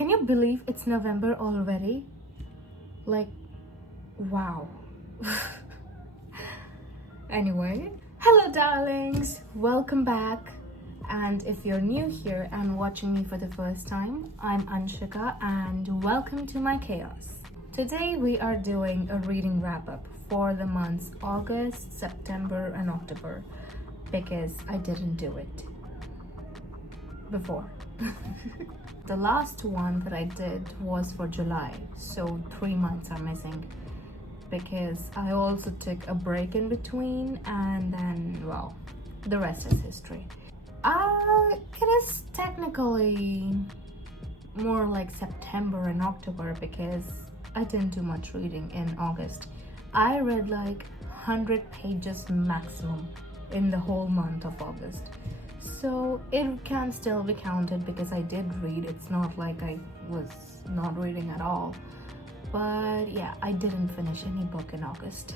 Can you believe it's November already? Like, wow. Anyway, hello darlings, welcome back. And if you're new here and watching me for the first time, I'm Anshika and welcome to my chaos. Today we are doing a reading wrap-up for the months August, September and October because I didn't do it before. The last one that I did was for July, so 3 months are missing because I also took a break in between, and then, well, the rest is history. It is technically more like September and October because I didn't do much reading in August. I read like 100 pages maximum in the whole month of August. So it can still be counted because I did read. It's not like I was not reading at all. But yeah, I didn't finish any book in August.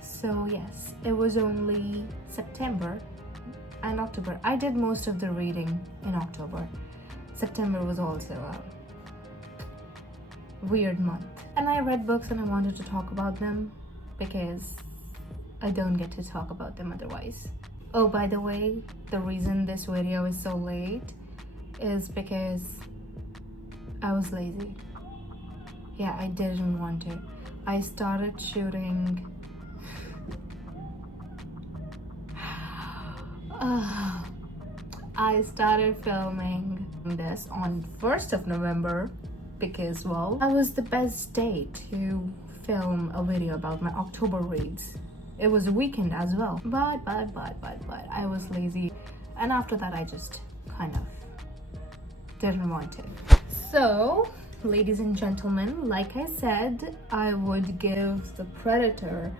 So yes, it was only September and October. I did most of the reading in October. September was also a weird month. And I read books and I wanted to talk about them because I don't get to talk about them otherwise. Oh, by the way, the reason this video is so late is because I was lazy. Yeah, I didn't want to. I started shooting I started filming this on 1st of November because, well, that was the best day to film a video about my October reads. It was a weekend as well, but I was lazy, and after that I just kind of didn't want it. So, ladies and gentlemen, like I said, I would give The Predator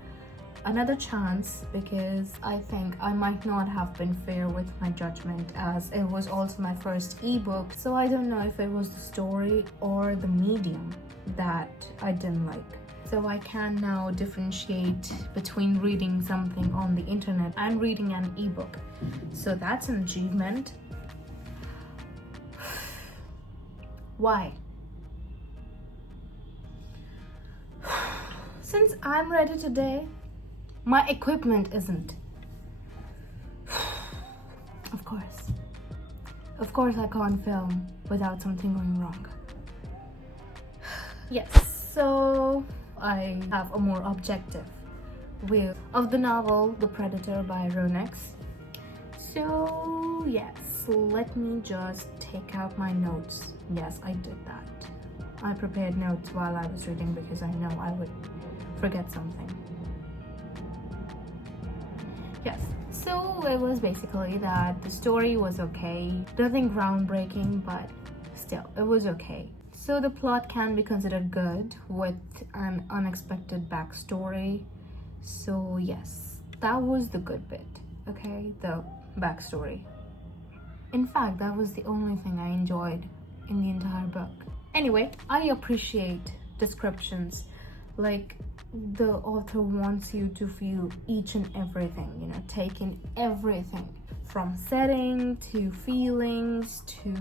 another chance because I think I might not have been fair with my judgment, as it was also my first ebook, so I don't know if it was the story or the medium that I didn't like. So I can now differentiate between reading something on the internet and reading an ebook. So that's an achievement. Why? Since I'm ready today, my equipment isn't. Of course I can't film without something going wrong. Yes, so I have a more objective view of the novel The Predator by Runyx. So yes, let me just take out my notes. Yes, I did that. I prepared notes while I was reading because I know I would forget something. Yes, so it was basically that the story was okay. Nothing groundbreaking, but still, it was okay. So the plot can be considered good with an unexpected backstory. So yes, that was the good bit, okay? The backstory. In fact, that was the only thing I enjoyed in the entire book. Anyway, I appreciate descriptions. Like, the author wants you to feel each and everything, you know, take in everything from setting to feelings to,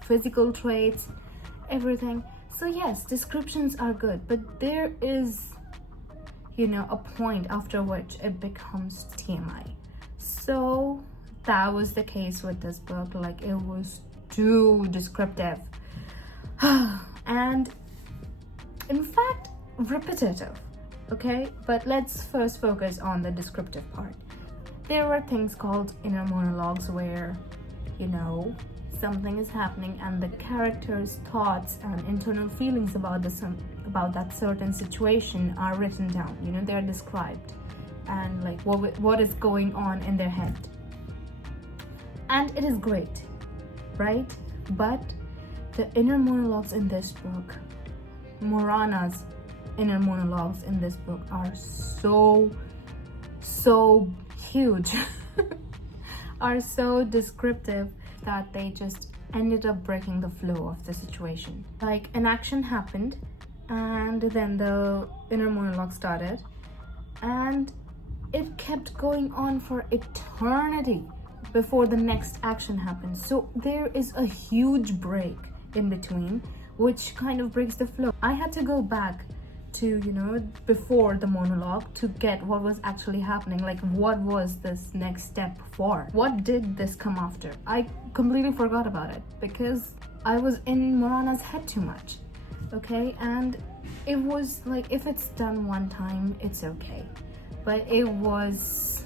physical traits, everything. So yes, descriptions are good, but there is, a point after which it becomes TMI. So that was the case with this book. Like, it was too descriptive and in fact repetitive. Okay, but let's first focus on the descriptive part. There were things called inner monologues where, something is happening and the character's thoughts and internal feelings about that certain situation are written down. They are described, and like what is going on in their head. And it is great, right? But the inner monologues in this book, Morana's inner monologues in this book, are so huge, are so descriptive that they just ended up breaking the flow of the situation. Like, an action happened and then the inner monologue started and it kept going on for eternity. before the next action happens. So there is a huge break in between, which kind of breaks the flow. I had to go back to, before the monologue to get what was actually happening. Like, what was this next step for? What did this come after? I completely forgot about it because I was in Morana's head too much. Okay, and it was like, if it's done one time, it's okay. But it was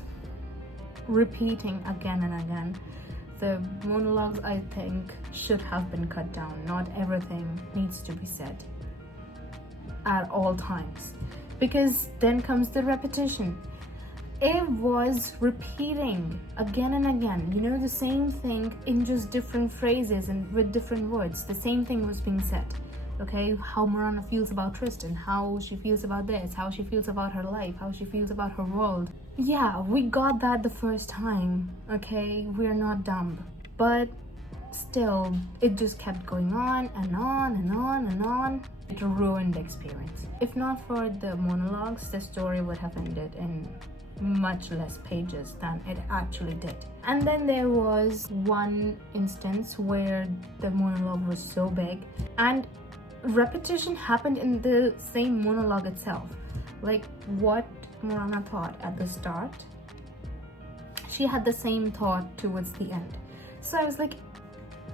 repeating again and again. The monologues, I think, should have been cut down. Not everything needs to be said at all times, because then comes the repetition. It was repeating again and again, the same thing in just different phrases and with different words. The same thing was being said. Okay, how Morana feels about Tristan, how she feels about this, how she feels about her life, how she feels about her world. Yeah, we got that the first time. Okay, we're not dumb, but still, it just kept going on and on and on and on. It ruined the experience. If not for the monologues, the story would have ended in much less pages than it actually did. And then there was one instance where the monologue was so big and repetition happened in the same monologue itself. Like what Morana thought at the start, she had the same thought towards the end. So I was like,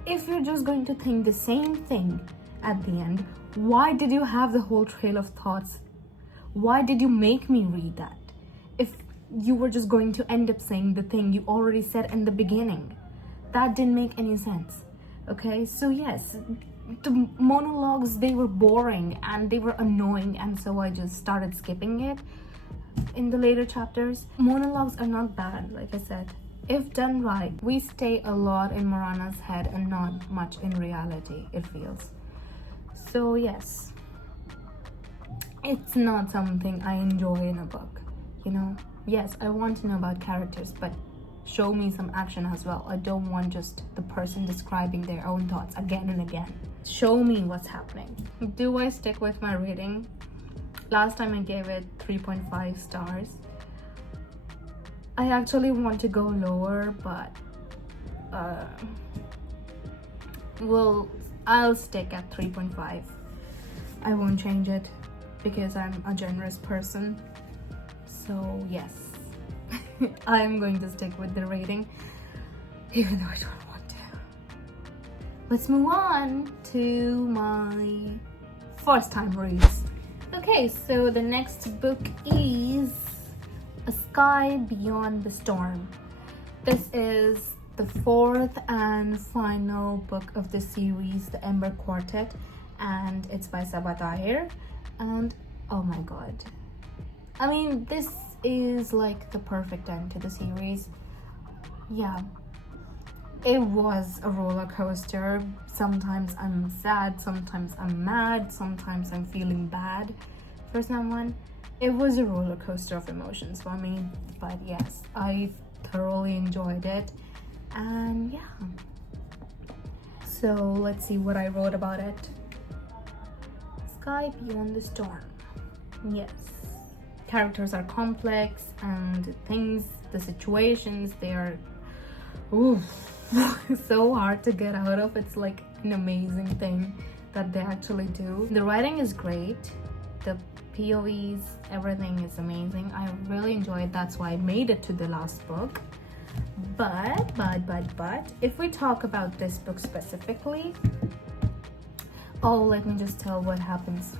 if you're just going to think the same thing at the end, why did you have the whole trail of thoughts? Why did you make me read that? If you were just going to end up saying the thing you already said in the beginning, that didn't make any sense. Okay, so yes, the monologues, they were boring and they were annoying, and so I just started skipping it in the later chapters. Monologues are not bad, like I said. If done right, we stay a lot in Morana's head and not much in reality, it feels. So yes, it's not something I enjoy in a book, Yes, I want to know about characters, but show me some action as well. I don't want just the person describing their own thoughts again and again. Show me what's happening. Do I stick with my rating? Last time I gave it 3.5 stars. I actually want to go lower, but I'll stick at 3.5. I won't change it because I'm a generous person. So yes, I'm going to stick with the rating, even though I don't want to. Let's move on to my first time reads. Okay, so the next book is A Sky Beyond the Storm. This is the fourth and final book of the series, The Ember Quartet, and it's by Sabaa Tahir. And oh my god, I mean, this is like the perfect end to the series. Yeah, it was a roller coaster. Sometimes I'm sad, sometimes I'm mad, sometimes I'm feeling bad for someone. It was a roller coaster of emotions for me, but yes, I thoroughly enjoyed it. And yeah, so let's see what I wrote about it. Sky Beyond the Storm. Yes, characters are complex, and the situations, they are so hard to get out of. It's like an amazing thing that they actually do. The writing is great, the POVs, everything is amazing. I really enjoyed. That's why I made it to the last book. But if we talk about this book specifically, let me just tell what happens.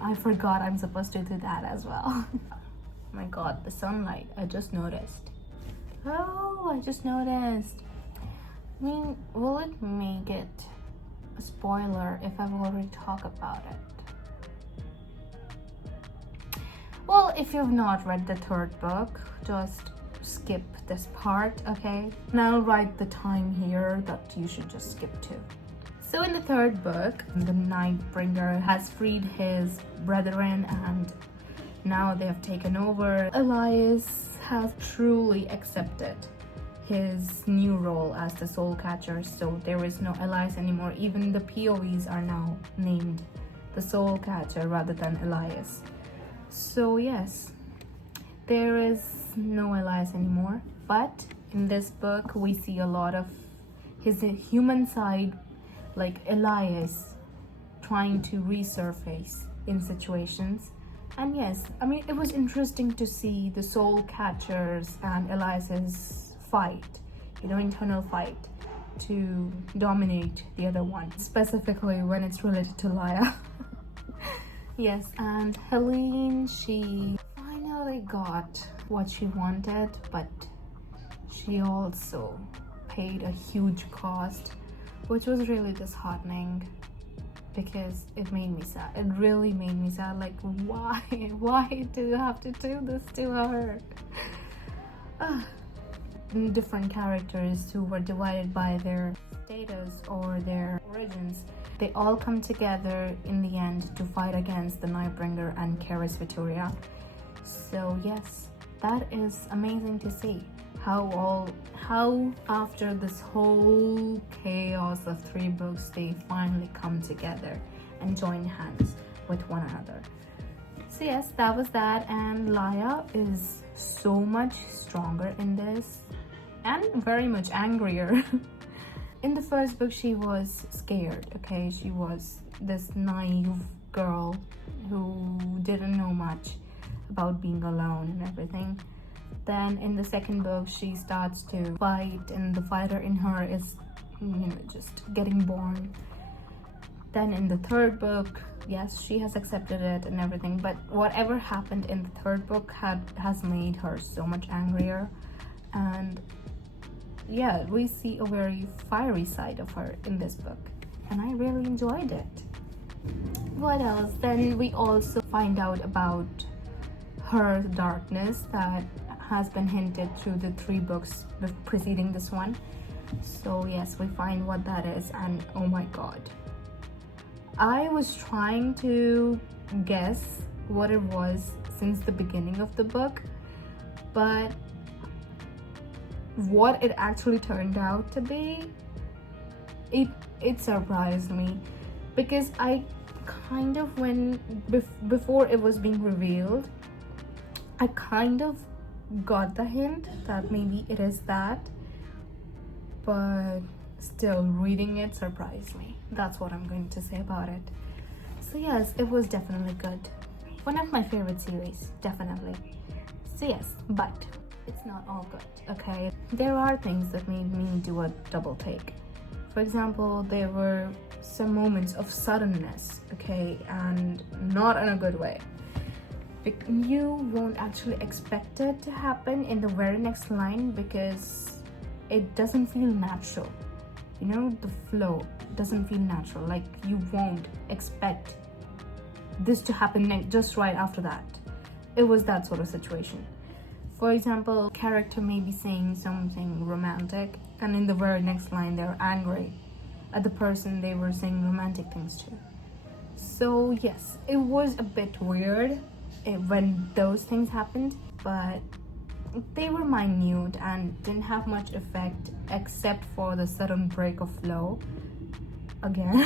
I forgot I'm supposed to do that as well. Oh my god, the sunlight, I just noticed. I mean, will it make it a spoiler if I've already talked about it? Well, if you've not read the third book, just skip this part, okay? And I'll write the time here that you should just skip to. So in the third book, the Nightbringer has freed his brethren and now they have taken over. Elias has truly accepted his new role as the soul catcher, so there is no Elias anymore. Even the POVs are now named the soul catcher rather than Elias. So yes, there is no Elias anymore, but In this book, we see a lot of his human side, like Elias trying to resurface in situations. And yes, I mean, it was interesting to see the soul catchers and Elias's fight, internal fight to dominate the other one, specifically when it's related to Laya. Yes, and Helene, she finally got what she wanted, but she also paid a huge cost, which was really disheartening because it made me sad. It really made me sad. Like, why do you have to do this to her? Different characters who were divided by their status or their origins, they all come together in the end to fight against the Nightbringer and Karis Victoria. So yes, that is amazing to see how after this whole chaos of 3 books, they finally come together and join hands with one another. So yes, that was that, and Laya is so much stronger in this and very much angrier. In the first book, she was scared, okay? She was this naive girl who didn't know much about being alone and everything. Then in the second book, she starts to fight, and the fighter in her is, just getting born. Then in the third book, yes, she has accepted it and everything, but whatever happened in the third book has made her so much angrier. And yeah, we see a very fiery side of her in this book, and I really enjoyed it. What else? Then we also find out about her darkness that has been hinted through the 3 books preceding this one. So yes, we find what that is, and oh my god, I was trying to guess what it was since the beginning of the book, but what it actually turned out to be, it surprised me, because I kind of, before it was being revealed, I kind of got the hint that maybe it is that, but still, reading it surprised me. That's what I'm going to say about it. So yes, it was definitely good. One of my favorite series, definitely. So yes, but it's not all good, okay? There are things that made me do a double take. For example, there were some moments of suddenness, okay, and not in a good way. You won't actually expect it to happen in the very next line because it doesn't feel natural. The flow doesn't feel natural. Like, you won't expect this to happen just right after that. It was that sort of situation. For example, character may be saying something romantic, and in the very next line they're angry at the person they were saying romantic things to. So yes, it was a bit weird when those things happened, but they were minute and didn't have much effect except for the sudden break of flow again.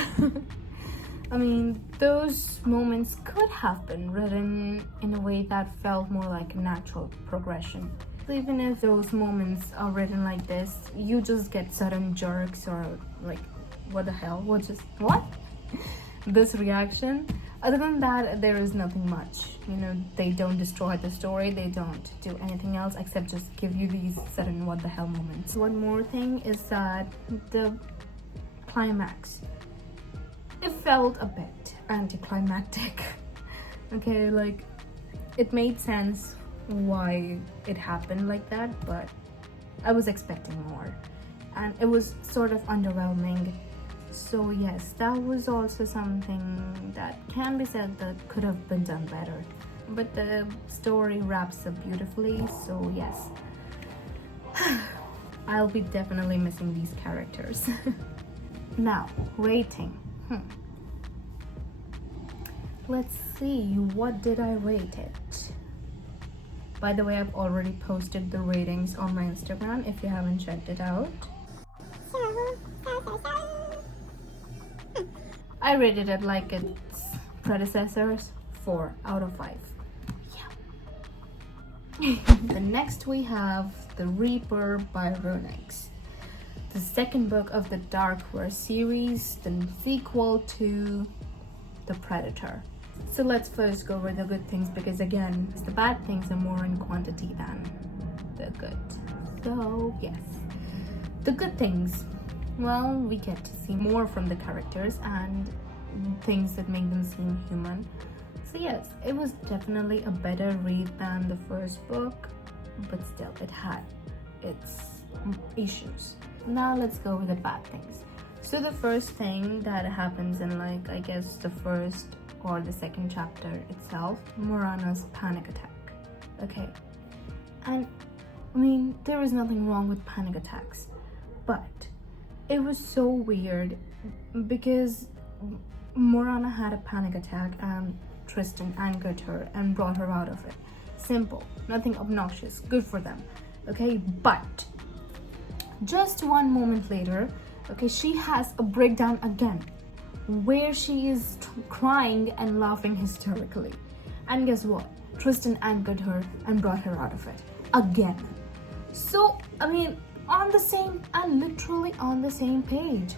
I mean, those moments could have been written in a way that felt more like a natural progression. So even if those moments are written like this, you just get sudden jerks or like, what the hell, what? This reaction. Other than that, there is nothing much. They don't destroy the story, they don't do anything else except just give you these sudden what the hell moments. One more thing is that the climax, it felt a bit anticlimactic. Okay, like, it made sense why it happened like that, but I was expecting more, and it was sort of underwhelming. So yes, that was also something that can be said that could have been done better, but the story wraps up beautifully. So yes, I'll be definitely missing these characters. Now, rating. Let's see, what did I rate it? By the way, I've already posted the ratings on my Instagram if you haven't checked it out. I rated it like its predecessors, 4 out of 5. Yeah. The next we have The Reaper by Runyx, the second book of the Darkware series, the sequel to The Predator. So let's first go over the good things, because again, the bad things are more in quantity than the good. So yes, the good things. Well, we get to see more from the characters and things that make them seem human. So yes, it was definitely a better read than the first book, but still it had its issues. Now let's go with the bad things. So the first thing that happens in, like, I guess the first or the second chapter itself, Morana's panic attack. Okay, and I mean, there was nothing wrong with panic attacks, but it was so weird because Morana had a panic attack and Tristan angered her and brought her out of it. Simple, nothing obnoxious, good for them. Okay, but just one moment later, okay, she has a breakdown again where she is crying and laughing hysterically. And guess what? Tristan angered her and brought her out of it again. So, I mean, literally on the same page.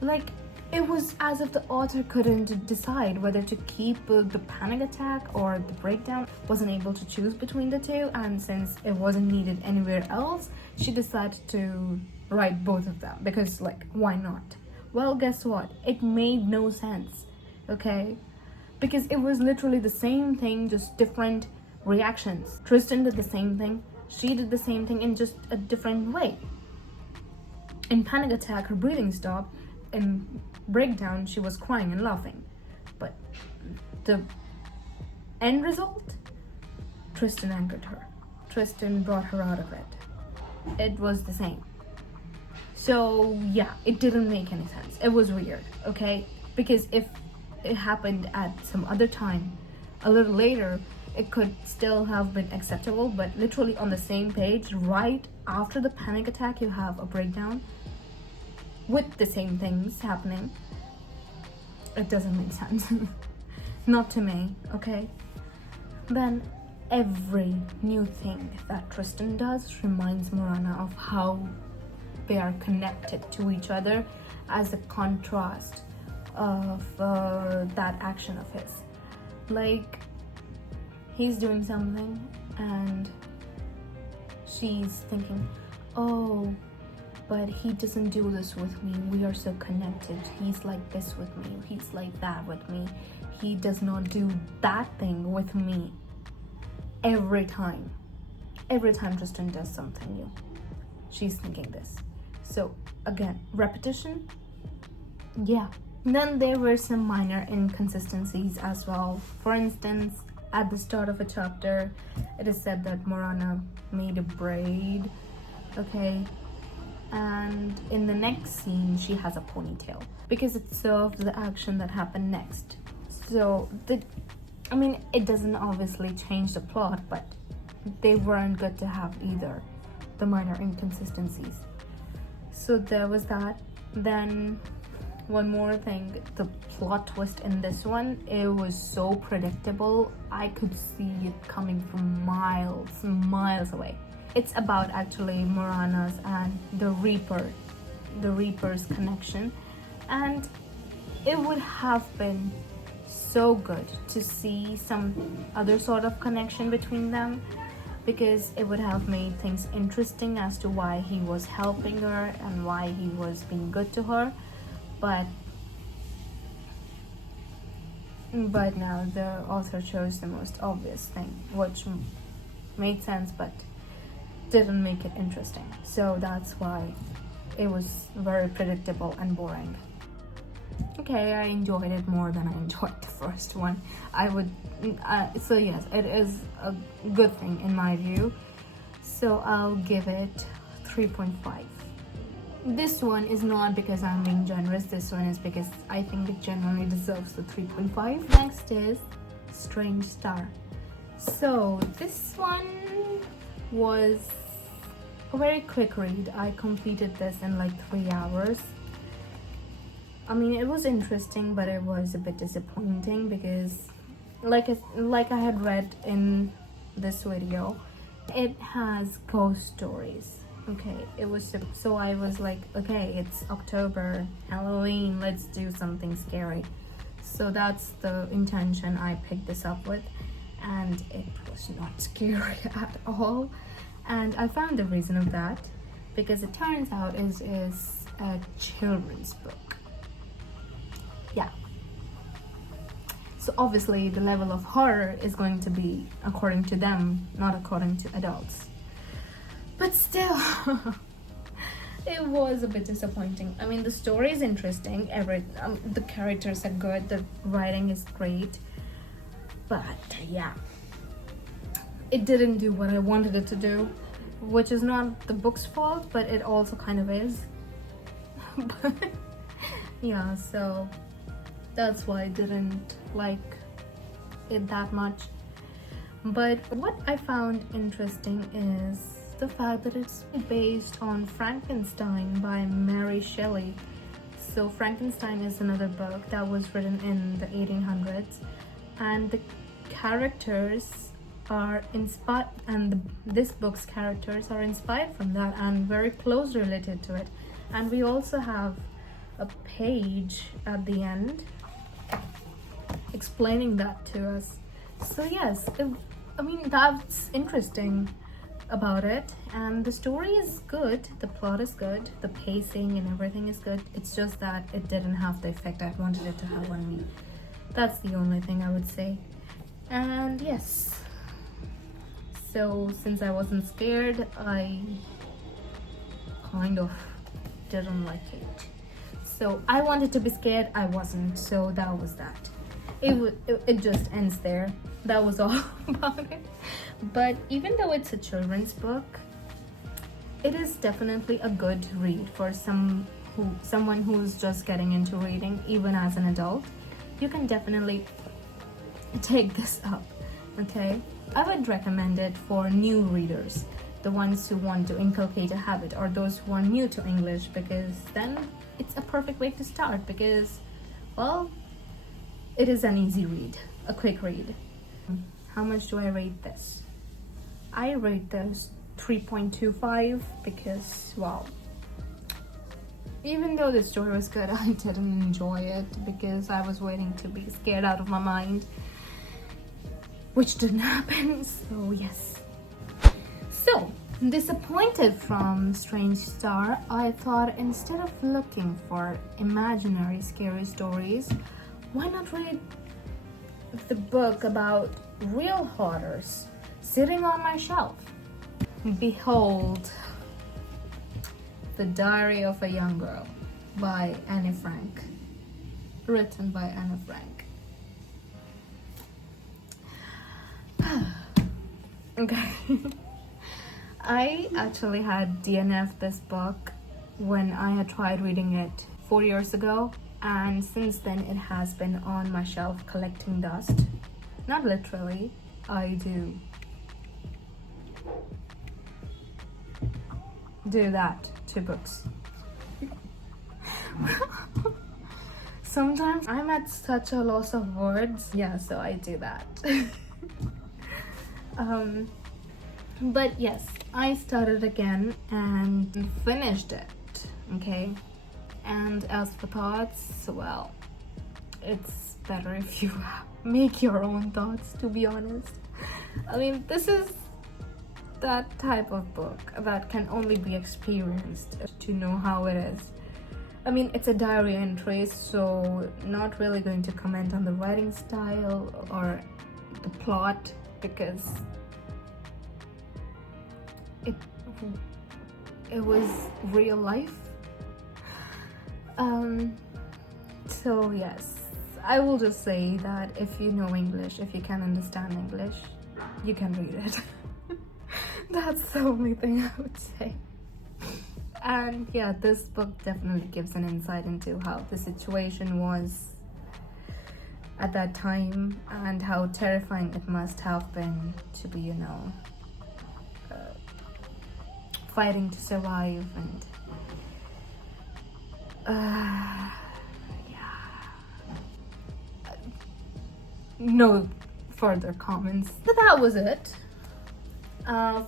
Like, it was as if the author couldn't decide whether to keep the panic attack or the breakdown, wasn't able to choose between the two, and since it wasn't needed anywhere else, she decided to write both of them because, like, why not? Well, guess what? It made no sense, okay? Because it was literally the same thing, just different reactions. Tristan did the same thing, she did the same thing in just a different way. In panic attack, her breathing stopped. In breakdown, she was crying and laughing. But the end result? Tristan angered her. Tristan brought her out of it. It was the same. So yeah, it didn't make any sense. It was weird, okay? Because if it happened at some other time, a little later, it could still have been acceptable, but literally on the same page, right after the panic attack, you have a breakdown with the same things happening. It doesn't make sense. Not to me, okay? Then every new thing that Tristan does reminds Morana of how they are connected to each other as a contrast of that action of his. Like, he's doing something and she's thinking, oh, but he doesn't do this with me. We are so connected. He's like this with me. He's like that with me. He does not do that thing with me. Every time Tristan does something new, she's thinking this. So again, repetition. Yeah. Then there were some minor inconsistencies as well. For instance, at the start of a chapter, it is said that Morana made a braid. Okay. And in the next scene, she has a ponytail because it serves the action that happened next. So it doesn't obviously change the plot, but they weren't good to have either, the minor inconsistencies. So there was that. Then one more thing, the plot twist in this one, it was so predictable. I could see it coming from miles away. It's about actually Morana's and the Reaper's connection, and it would have been so good to see some other sort of connection between them, because it would have made things interesting as to why he was helping her and why he was being good to her. But now the author chose the most obvious thing, which made sense but didn't make it interesting. So that's why it was very predictable and boring. Okay, I enjoyed it more than I enjoyed the first one. So yes, it is a good thing in my view. So I'll give it 3.5. This one is not because I'm being generous. This one is because I think it genuinely deserves the 3.5. Next is Strange Star. So this one was a very quick read. I completed this in like 3 hours. I mean, it was interesting, but it was a bit disappointing because like I had read in this video, It has ghost stories. Okay, it was so I was like, okay, it's October, Halloween, let's do something scary. So that's the intention I picked this up with, and it was not scary at all. And I found the reason of that because it turns out is a children's book. Yeah. So obviously the level of horror is going to be according to them, not according to adults. But still, it was a bit disappointing. I mean, the story is interesting. The characters are good. The writing is great. But yeah, it didn't do what I wanted it to do, which is not the book's fault, but it also kind of is. But yeah, so that's why I didn't like it that much. But what I found interesting is the fact that it's based on Frankenstein by Mary Shelley. So Frankenstein is another book that was written in the 1800s, and the characters are inspired, and this book's characters are inspired from that and very close related to it. And we also have a page at the end explaining that to us. So yes, I mean, that's interesting about it, and the story is good, the plot is good, the pacing and everything is good. It's just that it didn't have the effect I wanted it to have on me. That's the only thing I would say. And yes, so since I wasn't scared, I kind of didn't like it. So I wanted to be scared, I wasn't, so that was that. It just ends there. That was all about it. But even though it's a children's book, it is definitely a good read for someone who's just getting into reading, even as an adult. You can definitely take this up, okay? I would recommend it for new readers, the ones who want to inculcate a habit, or those who are new to English, because then it's a perfect way to start, because, well, it is an easy read, a quick read. How much do I rate this? I rate this 3.25 because, well, even though the story was good, I didn't enjoy it because I was waiting to be scared out of my mind, which didn't happen. So yes. So disappointed from Strange Star, I thought instead of looking for imaginary scary stories, why not read the book about real horrors sitting on my shelf? Behold, The Diary of a Young Girl by Anne Frank, written by Anne Frank. Okay. I actually had DNF this book when I had tried reading it 4 years ago, and since then it has been on my shelf collecting dust. Not literally, I do that to books. Sometimes I'm at such a loss of words. Yeah, so I do that. But yes, I started again and finished it, okay? And as for thoughts, well, it's better if you make your own thoughts, to be honest. I mean, this is that type of book that can only be experienced to know how it is. I mean, it's a diary entry, so not really going to comment on the writing style or the plot because it was real life. So yes, I will just say that if you know English, if you can understand English, you can read it. That's the only thing I would say. And yeah, this book definitely gives an insight into how the situation was at that time and how terrifying it must have been to be, you know, fighting to survive and no further comments. So that was it.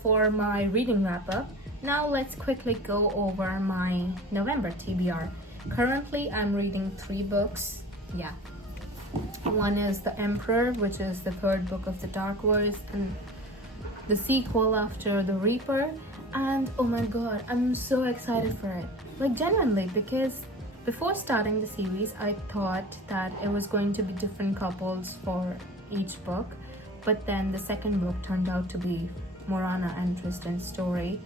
for my reading wrap up. Now let's quickly go over my November TBR. Currently I'm reading 3 books. Yeah. One is The Emperor, which is the 3rd book of the Dark Wars and the sequel after The Reaper. And oh my god, I'm so excited for it. Like genuinely, because before starting the series, I thought that it was going to be different couples for each book. But then the 2nd book turned out to be Morana and Tristan's story.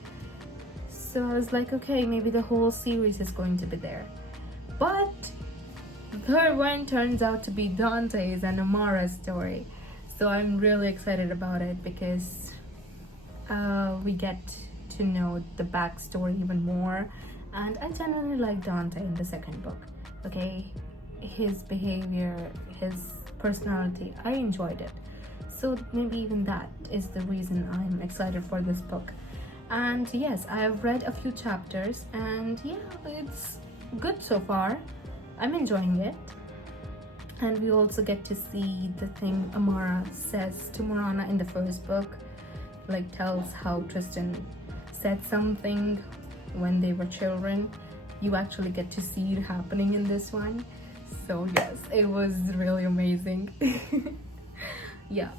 So I was like, okay, maybe the whole series is going to be there. But the 3rd one turns out to be Dante's and Amara's story. So I'm really excited about it because we get to know the backstory even more. And I genuinely like Dante in the 2nd book. Okay, his behavior, his personality, I enjoyed it. So maybe even that is the reason I'm excited for this book. And yes, I have read a few chapters and yeah, it's good so far. I'm enjoying it. And we also get to see the thing Amara says to Morana in the 1st book, like tells how Tristan said something when they were children. You actually get to see it happening in this one. So yes, it was really amazing. Yeah,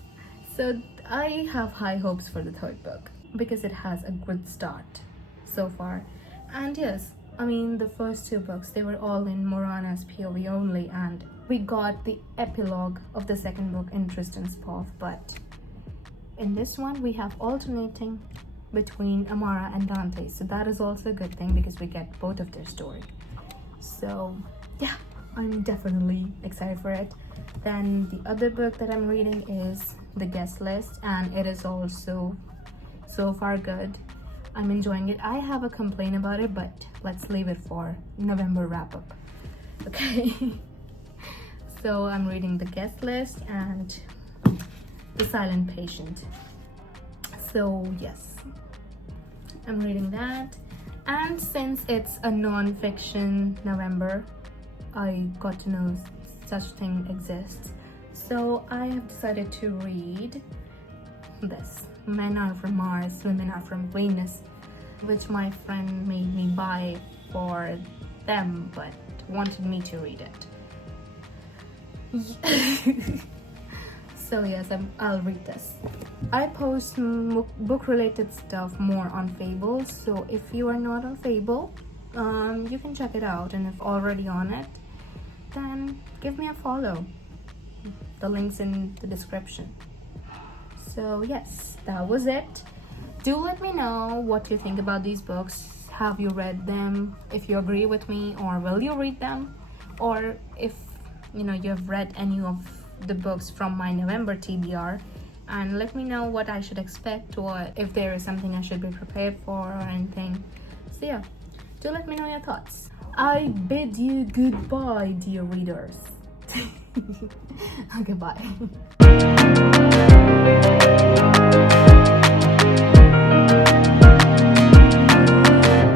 so I have high hopes for the 3rd book because it has a good start so far. And yes, I mean the first 2 books, they were all in Morana's POV only, and we got the epilogue of the 2nd book in Tristan's path. But in this one we have alternating between Amara and Dante, so that is also a good thing because we get both of their story. So yeah, I'm definitely excited for it. Then the other book that I'm reading is The Guest List, and it is also so far good. I'm enjoying it. I have a complaint about it, but let's leave it for November wrap up. Okay. So I'm reading The Guest List and The Silent Patient. So yes, I'm reading that. And since it's a non-fiction November, I got to know such thing exists. So I have decided to read this, Men Are From Mars, Women Are From Venus, which my friend made me buy for them but wanted me to read it. So yes, I'll read this. I post book related stuff more on Fable, so if you are not on Fable, you can check it out, and if already on it, then give me a follow. The link's in the description. So yes, that was it. Do let me know what you think about these books. Have you read them? If you agree with me, or will you read them? Or if you have read any of the books from my November TBR, and let me know what I should expect, or if there is something I should be prepared for or anything. So yeah, do let me know your thoughts. I bid you goodbye, dear readers. Okay, bye.